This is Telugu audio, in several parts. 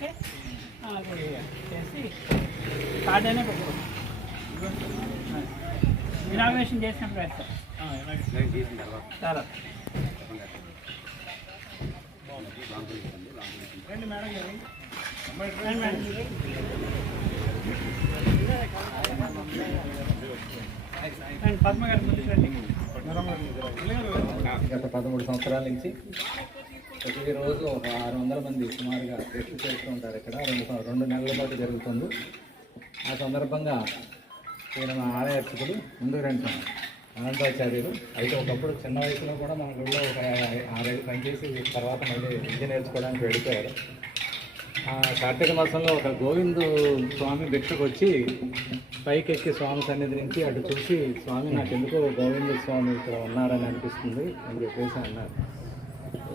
వేసి అది చేసి కార్డ్ అయినా పెట్టుకోండి. ఇనాగ్రేషన్ చేసినప్పుడు వేస్తాం. చాలా రండి మేడం గారు. పద్మ గారి ముందు రండి. గత 13 సంవత్సరాల నుంచి ప్రతిరోజు 600 మంది సుమారుగా టెస్ట్ చేస్తూ ఉంటారు. ఇక్కడ 2 నెలల పాటు జరుగుతుంది. ఆ సందర్భంగా ఈయన మా ఆలయ అర్చకుడు ముందుకు రండి అనంతాచార్యులు. అయితే ఒకప్పుడు చిన్న వయసులో కూడా మన గుడిలో ఒక 6 ఏళ్ళు పనిచేసి తర్వాత మళ్ళీ విద్య నేర్చుకోవడానికి వెళ్ళిపోయారు. కార్తీక మాసంలో ఒక గోవిందు స్వామి భిక్షకు వచ్చి పైకి ఎక్కి స్వామి సన్నిధి నుంచి అటు చూసి, స్వామి నాకు ఎందుకో గోవింద స్వామి ఇక్కడ ఉన్నారని అనిపిస్తుంది అని చెప్పేసి అన్నారు.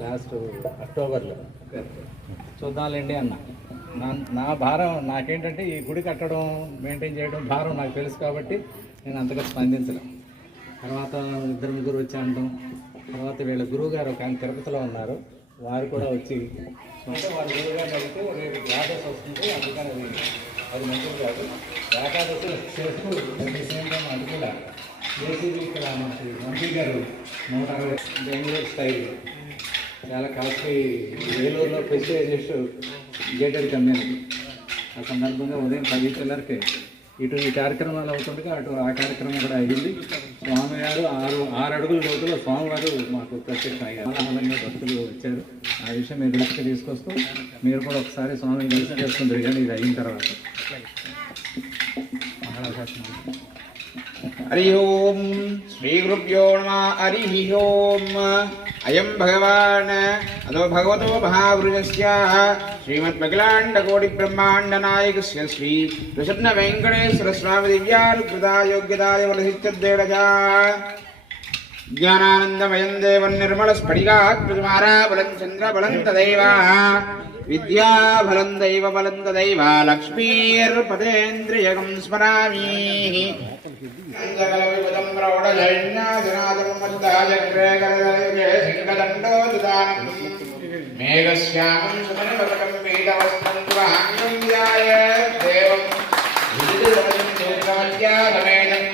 లాస్ట్ అక్టోబర్లో చూద్దాంలేండి అన్న. నా భారం నాకేంటంటే ఈ గుడి కట్టడం మెయింటైన్ చేయడం భారం నాకు తెలుసు కాబట్టి నేను అంతగా స్పందించలేను. తర్వాత 2-3 వచ్చి అంటాం. తర్వాత వీళ్ళ గురువు గారు ఒక ఆయన తిరుపతిలో ఉన్నారు, వారు కూడా వచ్చి అంటే వాళ్ళ గురువు గారిని అడిగితే రేపు ఏకాదశి వస్తుంది, అందుకని అది మంచిది కాదు, ఏకాదశి చేస్తూ సేమ్ టైం అది కూడా ఏసీబీ ఇక్కడ మనకి మంత్రి గారు 160 బెంగళూరు స్టైల్ చాలా కాస్ట్లీ వేలూరులో ప్రెస్టేజియస్ గేటెడ్ కమ్యూనిటీ. ఆ సందర్భంగా ఉదయం 10 పిల్లలకి ఇటు ఈ కార్యక్రమాలు అవుతుండగా అటు ఆ కార్యక్రమం కూడా అయ్యింది. స్వామివారు 6 అడుగుల లోతులో స్వామివారు మాకు ప్రత్యక్షం అయ్యారు. అలాగే భక్తులు వచ్చారు. ఆ విషయం మీరు దృష్టికి తీసుకొస్తూ మీరు కూడా ఒకసారి స్వామిని దర్శనం చేసుకుంటారు. కానీ ఇది అయిన తర్వాత హరి ఓం శ్రీ గురుభ్యో నమః. హరి ఓం. అయం భగవాన్ అదో భగవతో మహావృజస్య శ్రీమద్మఖిలాండకోటి బ్రహ్మాండ నాయకస్య శ్రీ ప్రసన్న వెంకటేశ్వర స్వామి దివ్యానుకృతా యోగ్యతాయ వలసిద్ధేడజా జ్ఞానానందమయం దేవం నిర్మల స్ఫటికాకృతిమారాబలం చంద్రబలం తదైవ విద్యాబలం దైవ బలం తదైవ లక్ష్మీర్పదేంద్రియగం స్మరామి. అంజకలవిపదం ప్రౌఢజైన్యాజనాదం మద్దాజగ్రేకరదలిగే సింగదండోదుదానం మేఘశ్యామం సుమనివకటం పీఠవస్త్రం త్వాంగం ధ్యాయేత్ దేవం విదితవతం దూతమధ్యాగమేదం.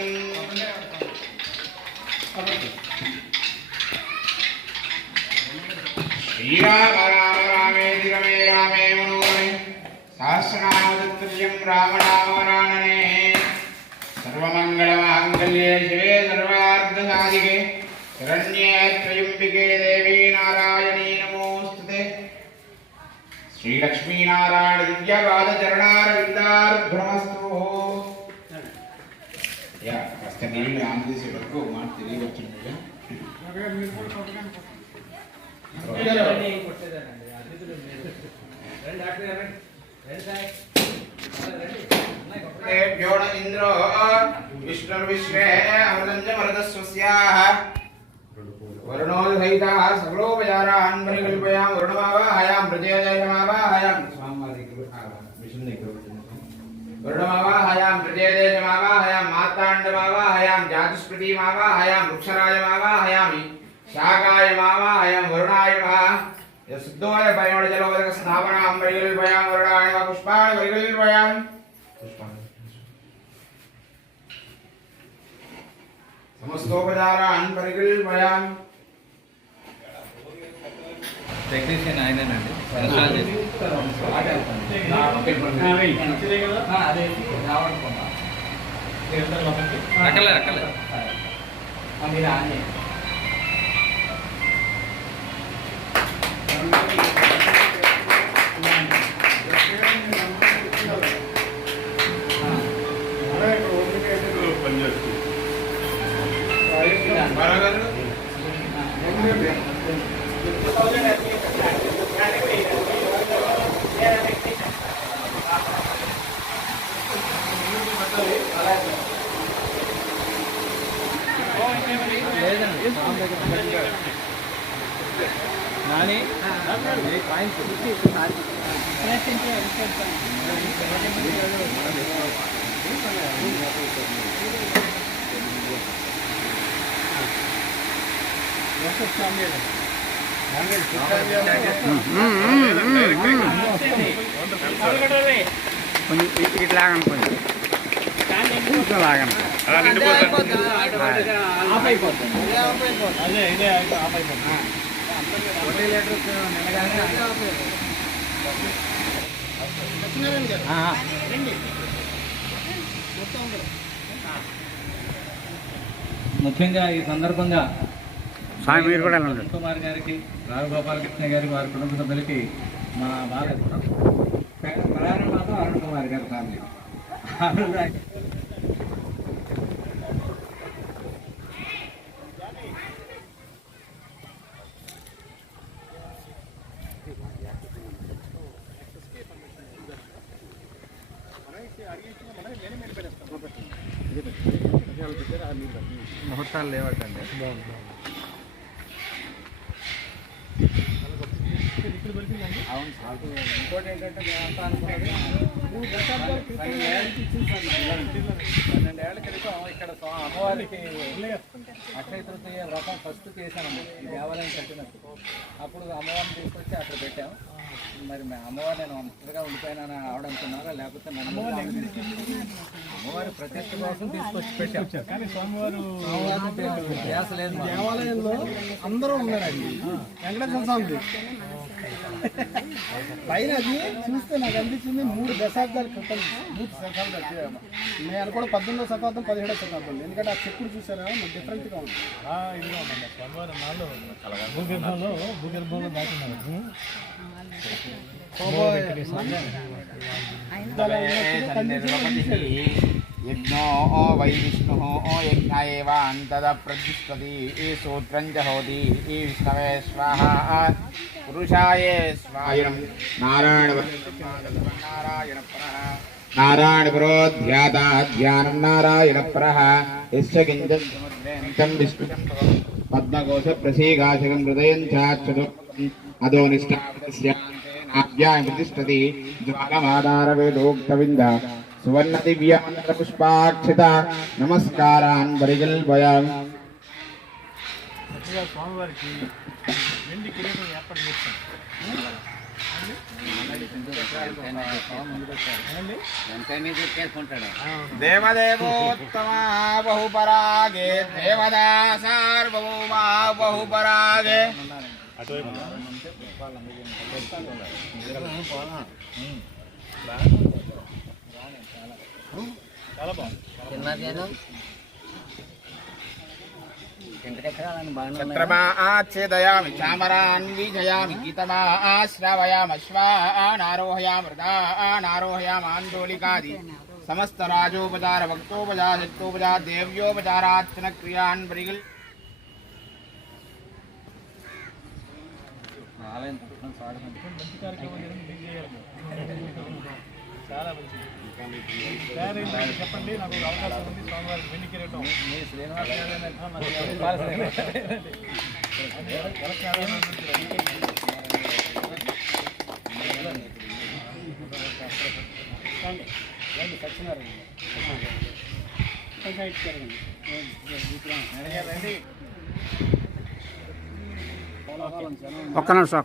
శ్రీరామ రామ రామేతి రమే రామే మనోరమే సహస్రనామతత్తుల్యం రామనామవరాననే. సర్వమంగళమాంగళ్యే శివే సర్వార్థసాధికే శరణ్యే త్రయంబికే దేవీ నారాయణీ నమోస్తుతే. శ్రీలక్ష్మీనారాయణ దివ్యపాదచరణారవిందార్ఘ్రమస్తు. కాస్త నీళ్ళు ఆంధ్రదేశ వరకు మాట తెలియవచ్చుగా. ఇంద్రో విష్ణుర్విశ్వే అమృతంజమరదస్వస్యాః వరుణోదైతాః సకలోపచారాన్ పరికల్పయాం. వరుణమావాహయాం ప్రజేదేశమావాహయాం విష్ణు దగ్గర వరుణమావాహయాం ప్రజేదేశమావాహయాం మార్తాండమావాహయాం జాతిస్పృతిమావాహయాం వృక్షరాజమావాహయామి శాకాయమావాహయాం వరుణాయ శుద్ధోయ పయోడ జలోదక స్థాపనాం పరికల్పయాం. వరుణాయ పుష్పాణి పరికల్పయాం. సమస్తోపచారాన్ పరికల్పయాం. టెక్నీషియన్ ఆయనేనండి. నాని పాయింట్స్ కొంచెం ఇట్లా అనుకోండి, కొంచెం లాగండి. ఆఫ్ అయిపోతుంది. అదే ఇదే ఆఫ్ అయిపోతుంది. 1 లీటర్స్ నిలగానే ముఖ్యంగా ఈ సందర్భంగా స్వామి మీరు కూడా కుమార్ గారికి, రాఘగోపాలకృష్ణ గారికి, వారి కుటుంబ సభ్యులకి మా బాగా ప్రధాన మాత్రం అరుణ్ కుమార్ గారి ఫ్యామిలీ ముహూర్తాలు లేవటండి. అవును సార్. ఇంకోటి ఏంటంటే మేమంతా అనుకున్నది 12 ఏళ్ల క్రితం ఇక్కడ అమ్మవారికి అక్షయ తృతీయ వ్రతం ఫస్ట్ చేశాను ఈ దేవాలయం కట్టినప్పుడు. అప్పుడు అమ్మవారిని తీసుకొచ్చి అక్కడ పెట్టాం. మరి అమ్మవారు నేను అంతగా ఉండిపోయినా ఆవిడనుకున్నారా, లేకపోతే అమ్మవారి ప్రతిష్ట కోసం తీసుకొచ్చి పెట్టాం. కానీ స్వామివారు ధ్యాస లేదు. దేవాలయంలో అందరూ ఉన్నారండి. వెంకటేశ్వర స్వామి పైన అది చూస్తే నాకు అనిపించింది 3 దశాబ్దాల క్రితం. 3 దశాబ్దాలు నేను కూడా 18వ శతాబ్దం 17వ శతాబ్దం. ఎందుకంటే ఆ చెప్పుడు చూసారా డిఫరెంట్గా ఉంది. ఇదిగా ఉందండి స్వామివారి నాలో భూగర్భంలో దాటున్నారు. యజ్ఞో వై విష్ణు యజ్ఞ ఏవాంతద ప్రతిష్టతి సూత్రం చ హోతి విష్ణవే స్వాహా పురుషాయ స్వాయం నారాయణ పరోధ్యాతా ధ్యానం నారాయణ పరః యస్య కించం విష్ణు పద్మకోశ ప్రసీగాశకం హృదయం చాక్షుడు అధోనిష్టాభ్యాయ ప్రతిష్టతి జ్వాలమాదారవేదోక్తవింద సువర్ణ దివ్యాంతర పుష్పాక్షిత నమస్కారాన్ పరికల్పయామి. స్వామివారికి వెండి కిరీటం ఏర్పాటు చేస్తాం. దేవదేవోత్తమ బహుపరాగే దేవదా సార్వభౌమా బహుపరాగే. చాలా బాగుంది. చంద్రమా ఆచ్ఛేదయామి చామరాన్ విజయామి గీతమా ఆశ్రవయామశ్వానారోహయామృతానారోహయామాందోళికాది సమస్త రాజోపచార భక్తోపచార శక్తోపచార దేవ్యోపచారార్చన క్రియాన్ పరిగల్. మంచి కార్యక్రమం చాలా మంచిది. చెప్పండి, నాకు ఒక అవకాశం ఉంది. స్వామివారికి వెండి కిరీటం ఒక్క నిమిషం.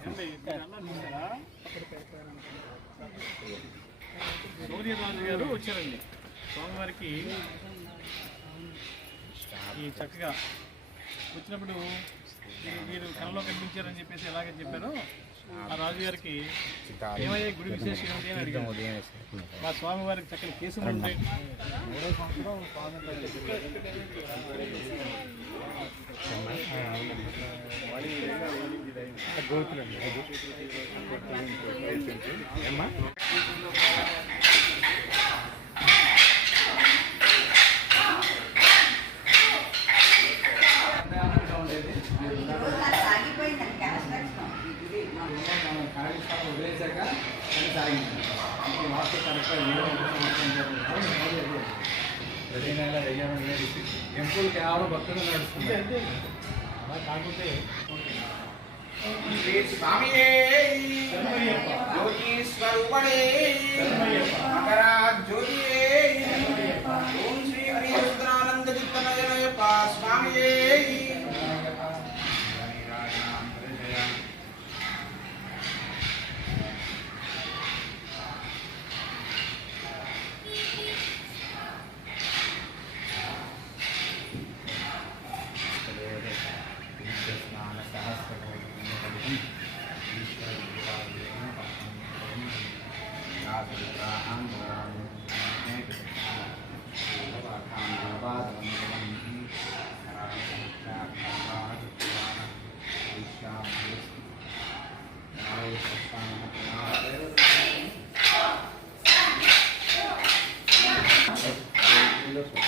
సూర్యరాజు గారు వచ్చారండి స్వామివారికి. ఈ చక్కగా వచ్చినప్పుడు మీరు కళలో కనిపించారని చెప్పేసి ఎలాగని చెప్పారో ఆ రాజుగారికి ఏమయ్యే గుడి విశేషం ఏమిటి అని అడిగాము. మా స్వామివారికి చక్కని కేసులు ఉంటాయి. 3వ సంవత్సరం స్వామి టెంపుల్ కేవలం భక్తులు నడుస్తుంది. కాకపోతే స్వామియే జ్యోతి స్వరూపణే మకరాజ్యోతియే ఓం శ్రీ హరిరుద్రానంద చిత్తమయమయప్ప స్వామియే సంతోషం.